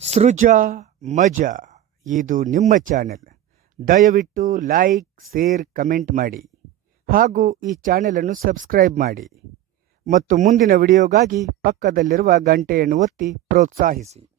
ಸೃಜಾ ಮಜಾ. ಇದು ನಿಮ್ಮ ಚಾನೆಲ್. ದಯವಿಟ್ಟು ಲೈಕ್, ಶೇರ್, ಕಮೆಂಟ್ ಮಾಡಿ. ಹಾಗೂ ಈ ಚಾನೆಲನ್ನು ಸಬ್ಸ್ಕ್ರೈಬ್ ಮಾಡಿ. ಮತ್ತು ಮುಂದಿನ ವಿಡಿಯೋಗಾಗಿ ಪಕ್ಕದಲ್ಲಿರುವ ಗಂಟೆಯನ್ನು ಒತ್ತಿ ಪ್ರೋತ್ಸಾಹಿಸಿ.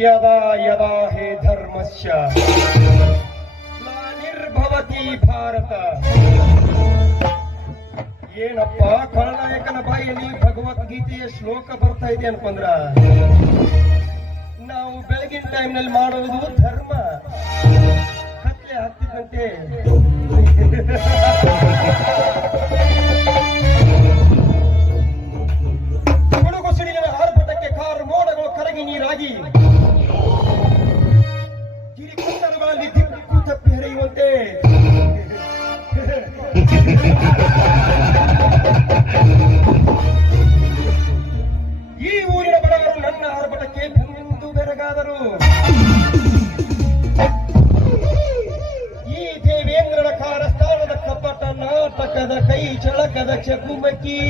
ಯದಾ ಯದಾ ಹೇ ಧರ್ಮಸ್ಯ. ನಿರ್ಭವತಿ ಭಾರತ. ಏನಪ್ಪ, ಖಳನಾಯಕನ ಬಾಯಿಯಲ್ಲಿ ಭಗವದ್ಗೀತೆಯ ಶ್ಲೋಕ ಬರ್ತಾ ಇದೆ ಅನ್ಕೊಂಡ್ರ? ನಾವು ಬೆಳಗಿನ ಟೈಮ್ನಲ್ಲಿ ಮಾಡುವುದು ಧರ್ಮ. ಕತ್ಲೆ ಆಗ್ತಿದ್ದಂತೆ ಗಿರಿಕುಂಡಲಗಳಲ್ಲಿ ದಿಕ್ಕು ತಪ್ಪಿ ಹರಿಯುವಂತೆ ಈ ಊರಿನ ಬಡವರು ನನ್ನ ಆರ್ಭಟಕ್ಕೆ ಬೆಂದು ಬೆರಗಾದರು. ಈ ದೇವೇಂದ್ರನ ಕಾರಸ್ಥಾನದ ಕಪಟ ನಾಟಕದ ಕೈ ಚಳಕದ ಚಕುಮಕಿ.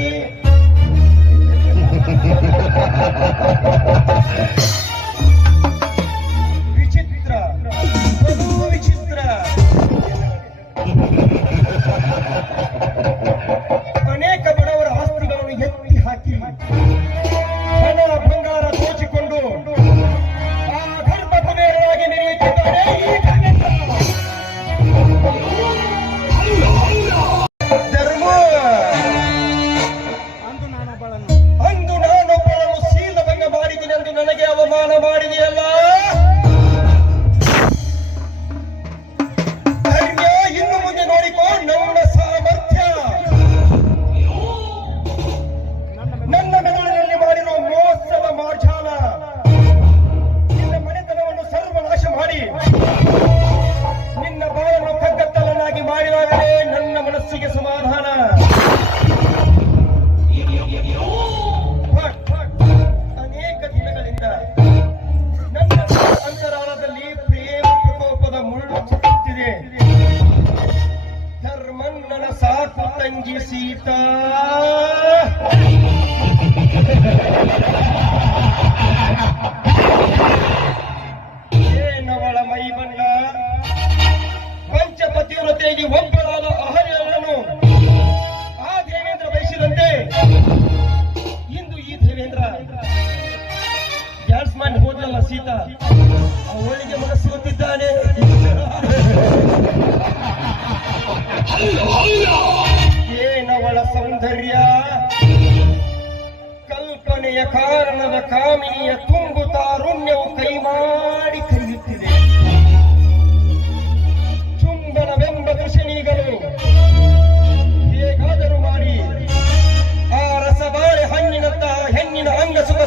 ಸೀತಾ. ಏನವಳ ಮೈ ಬಣ್ಣ? ಪಂಚಪತಿವ್ರತೆಯಾಗಿ ಒಬ್ಬಳಾದ ಅಹರ್ಯನನ್ನು ಆ ದೇವೇಂದ್ರ ಬಯಸಿದಂತೆ ಇಂದು ಈ ದೇವೇಂದ್ರ ಡ್ಯಾನ್ಸ್ ಮಾಡಿ ಹೋದ್ಲಲ್ಲ ಸೀತಾ? ಅವಳಿಗೆ ಮನಸ್ಸು ಏನವಳ ಸೌಂದರ್ಯ. ಕಲ್ಪನೆಯ ಕಾರಣದ ಕಾಮಿನಿಯ ತುಂಬು ತಾರುಣ್ಯವು ಕೈ ಮಾಡಿ ಕರೆಯುತ್ತಿದೆ. ಚುಂಬನವೆಂಬ ಕೃಷಿಣಿಗಳು ಹೇಗಾದರೂ ಮಾಡಿ. ಆ ರಸಬಾರೆ ಹಣ್ಣಿನತ್ತ ಹೆಣ್ಣಿನ ಅಂಗ ಸುಖ